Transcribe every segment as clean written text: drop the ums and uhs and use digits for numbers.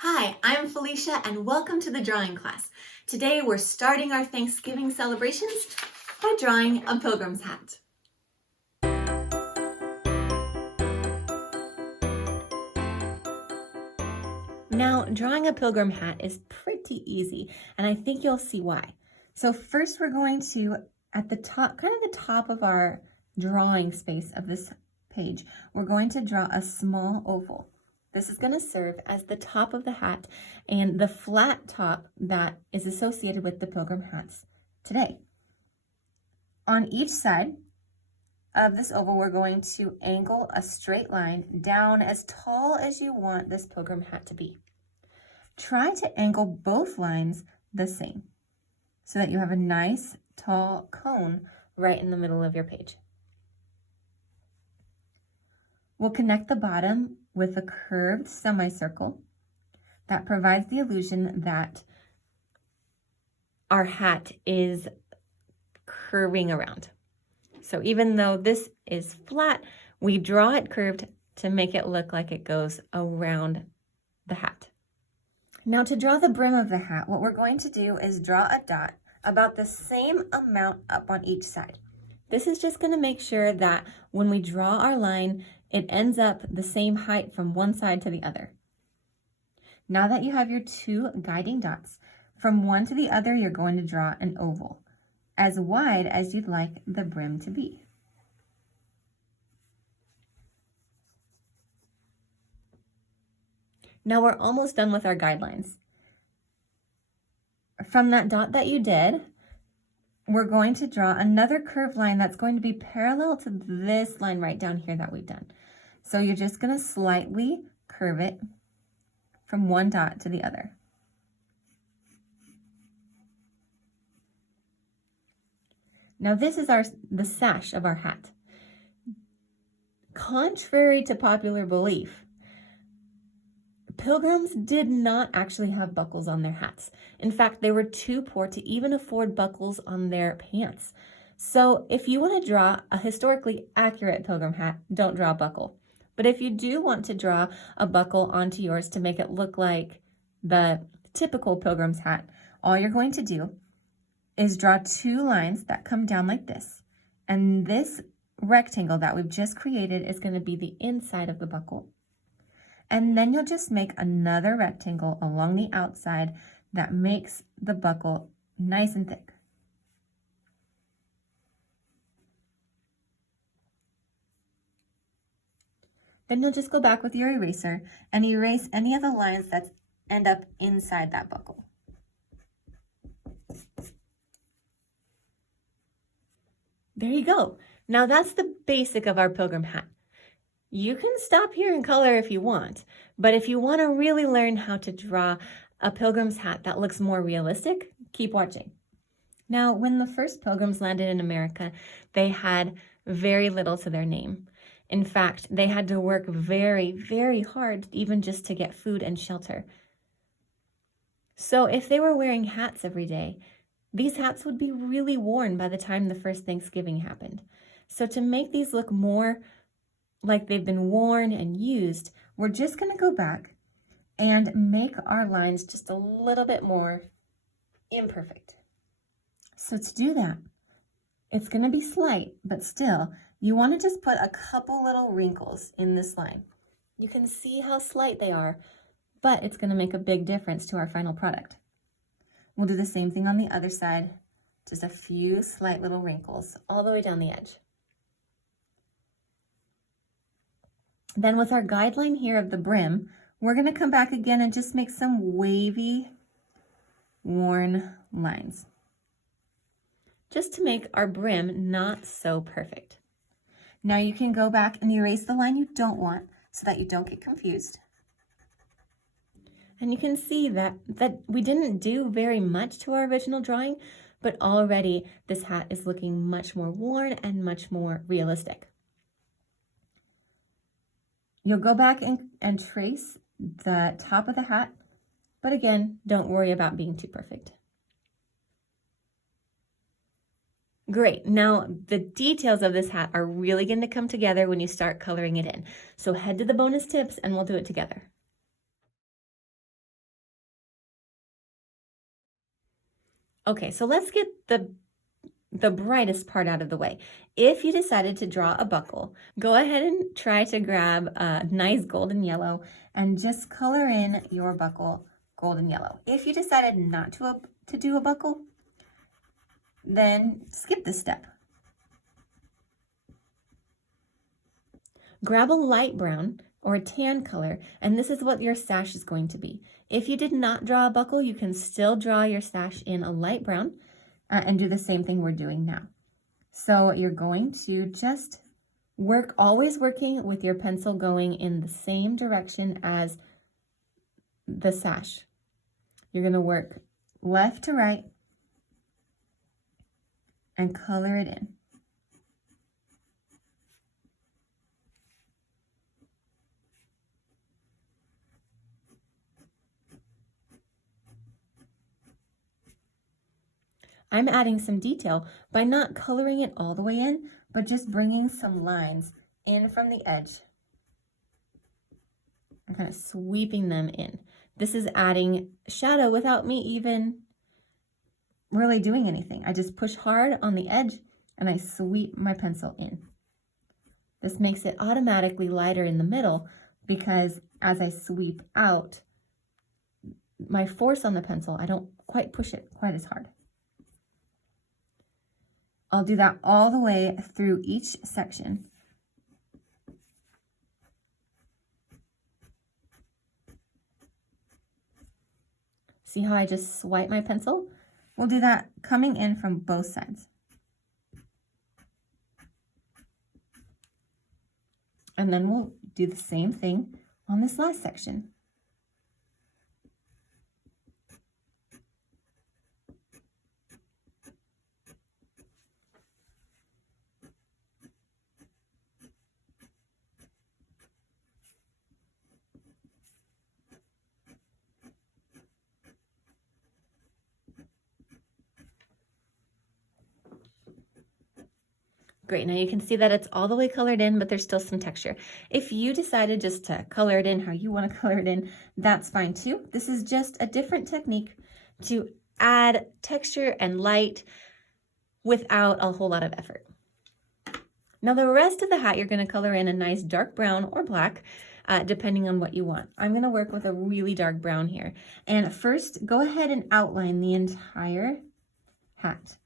Hi, I'm Felicia and welcome to the drawing class. Today we're starting our Thanksgiving celebrations by drawing a pilgrim's hat. Now, drawing a pilgrim hat is pretty easy, and I think you'll see why. So first we're going to, at the top, kind of the top of our drawing space of this page, we're going to draw a small oval. This is going to serve as the top of the hat and the flat top that is associated with the pilgrim hats today. On each side of this oval, we're going to angle a straight line down as tall as you want this pilgrim hat to be. Try to angle both lines the same so that you have a nice tall cone right in the middle of your page. We'll connect the bottom with a curved semicircle that provides the illusion that our hat is curving around. So even though this is flat, we draw it curved to make it look like it goes around the hat. Now to draw the brim of the hat, what we're going to do is draw a dot about the same amount up on each side. This is just going to make sure that when we draw our line, it ends up the same height from one side to the other. Now that you have your two guiding dots, from one to the other, you're going to draw an oval, as wide as you'd like the brim to be. Now we're almost done with our guidelines. From that dot that you did, we're going to draw another curved line that's going to be parallel to this line right down here that we've done. So you're just going to slightly curve it from one dot to the other. Now this is the sash of our hat. Contrary to popular belief, pilgrims did not actually have buckles on their hats. In fact, they were too poor to even afford buckles on their pants. So if you want to draw a historically accurate pilgrim hat, don't draw a buckle. But if you do want to draw a buckle onto yours to make it look like the typical pilgrim's hat, all you're going to do is draw two lines that come down like this. And this rectangle that we've just created is going to be the inside of the buckle. And then you'll just make another rectangle along the outside that makes the buckle nice and thick. Then you'll just go back with your eraser and erase any of the lines that end up inside that buckle. There you go. Now that's the basic of our pilgrim hat. You can stop here and color if you want, but if you want to really learn how to draw a pilgrim's hat that looks more realistic, keep watching. Now, when the first pilgrims landed in America, they had very little to their name. In fact, they had to work very, very hard even just to get food and shelter. So if they were wearing hats every day, these hats would be really worn by the time the first Thanksgiving happened. So to make these look more like they've been worn and used, we're just going to go back and make our lines just a little bit more imperfect. So to do that, it's going to be slight, but still, you want to just put a couple little wrinkles in this line. You can see how slight they are, but it's going to make a big difference to our final product. We'll do the same thing on the other side, just a few slight little wrinkles all the way down the edge. Then with our guideline here of the brim, we're going to come back again and just make some wavy, worn lines, just to make our brim not so perfect. Now you can go back and erase the line you don't want so that you don't get confused. And you can see that we didn't do very much to our original drawing, but already this hat is looking much more worn and much more realistic. You'll go back and trace the top of the hat, but again, don't worry about being too perfect. Great. Now, the details of this hat are really going to come together when you start coloring it in. So head to the bonus tips and we'll do it together. Okay, so let's get the brightest part out of the way. If you decided to draw a buckle, go ahead and try to grab a nice golden yellow and just color in your buckle golden yellow. If you decided not to do a buckle, then skip this step. Grab a light brown or a tan color, and this is what your sash is going to be. If you did not draw a buckle, you can still draw your sash in a light brown and do the same thing we're doing now. So you're going to just always working with your pencil going in the same direction as the sash. You're going to work left to right and color it in. I'm adding some detail by not coloring it all the way in, but just bringing some lines in from the edge and kind of sweeping them in. This is adding shadow without me even really doing anything. I just push hard on the edge and I sweep my pencil in. This makes it automatically lighter in the middle because as I sweep out, my force on the pencil, I don't quite push it quite as hard. I'll do that all the way through each section. See how I just swipe my pencil? We'll do that coming in from both sides. And then we'll do the same thing on this last section. Great, now you can see that it's all the way colored in, but there's still some texture. If you decided just to color it in how you want to color it in, that's fine too. This is just a different technique to add texture and light without a whole lot of effort. Now the rest of the hat, you're going to color in a nice dark brown or black, depending on what you want. I'm going to work with a really dark brown here. And first, go ahead and outline the entire hat,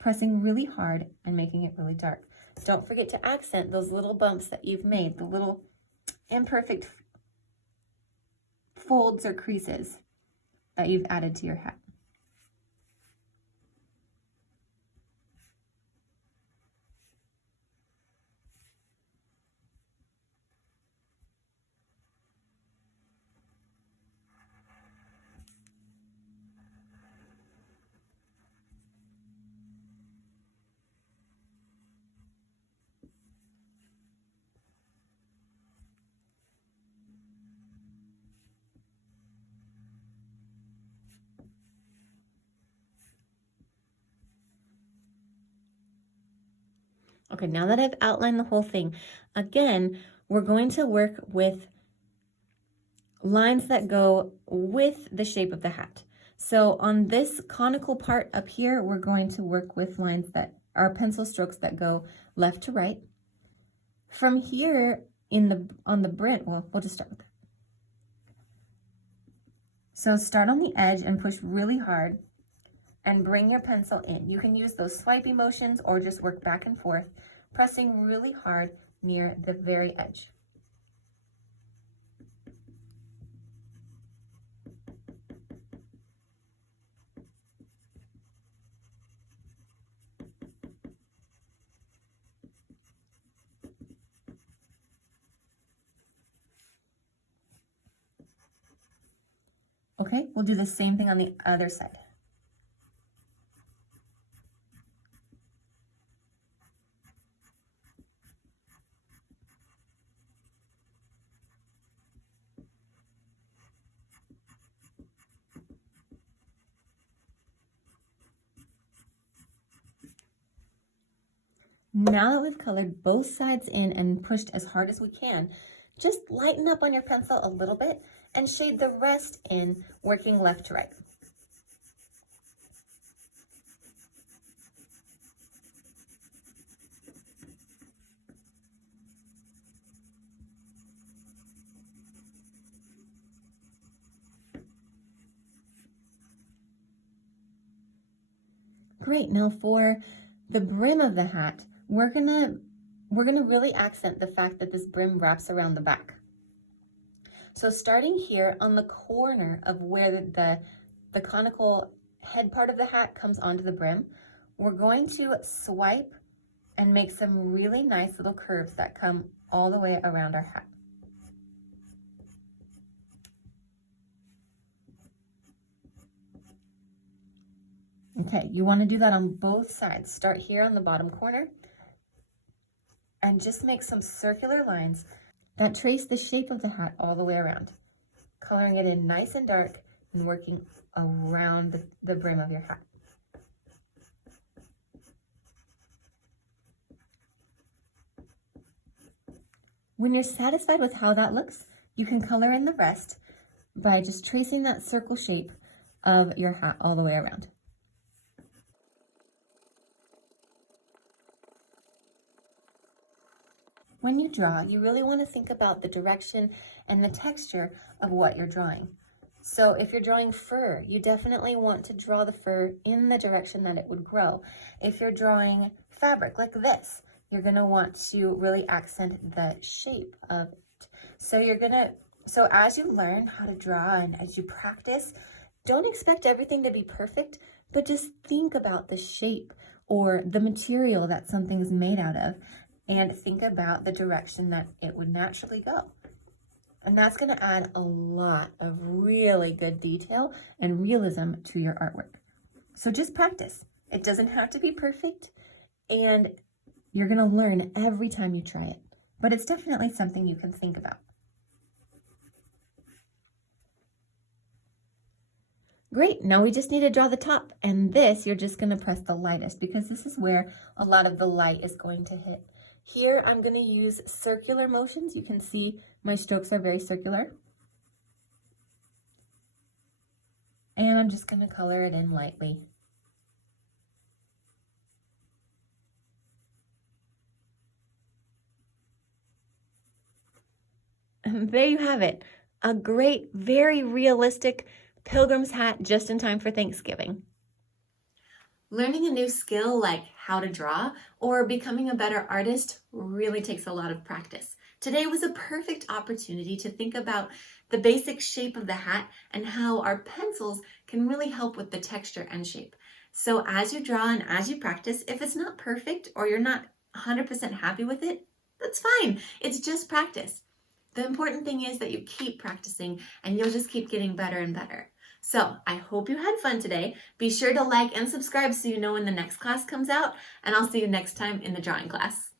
pressing really hard and making it really dark. Don't forget to accent those little bumps that you've made, the little imperfect folds or creases that you've added to your hat. Okay, now that I've outlined the whole thing, again, we're going to work with lines that go with the shape of the hat. So on this conical part up here, we're going to work with lines that are pencil strokes that go left to right. From here on the brim, well, we'll just start with that. So start on the edge and push really hard and bring your pencil in. You can use those swipey motions or just work back and forth, pressing really hard near the very edge. Okay, we'll do the same thing on the other side. Now that we've colored both sides in and pushed as hard as we can, just lighten up on your pencil a little bit and shade the rest in, working left to right. Great, now for the brim of the hat, we're gonna really accent the fact that this brim wraps around the back. So starting here on the corner of where the conical head part of the hat comes onto the brim, we're going to swipe and make some really nice little curves that come all the way around our hat. Okay, you want to do that on both sides. Start here on the bottom corner and just make some circular lines that trace the shape of the hat all the way around, coloring it in nice and dark and working around the brim of your hat. When you're satisfied with how that looks, you can color in the rest by just tracing that circle shape of your hat all the way around. When you draw, you really want to think about the direction and the texture of what you're drawing. So if you're drawing fur, you definitely want to draw the fur in the direction that it would grow. If you're drawing fabric like this, you're going to want to really accent the shape of it. So as you learn how to draw and as you practice, don't expect everything to be perfect, but just think about the shape or the material that something's made out of, and think about the direction that it would naturally go. And that's going to add a lot of really good detail and realism to your artwork. So just practice. It doesn't have to be perfect, and you're going to learn every time you try it. But it's definitely something you can think about. Great, now we just need to draw the top, and this you're just going to press the lightest because this is where a lot of the light is going to hit. Here I'm going to use circular motions. You can see my strokes are very circular. And I'm just going to color it in lightly. And there you have it. A great, very realistic Pilgrim's hat just in time for Thanksgiving. Learning a new skill like how to draw or becoming a better artist really takes a lot of practice. Today was a perfect opportunity to think about the basic shape of the hat and how our pencils can really help with the texture and shape. So as you draw and as you practice, if it's not perfect or you're not 100% happy with it, that's fine. It's just practice. The important thing is that you keep practicing and you'll just keep getting better and better. So I hope you had fun today. Be sure to like and subscribe so you know when the next class comes out, and I'll see you next time in the drawing class.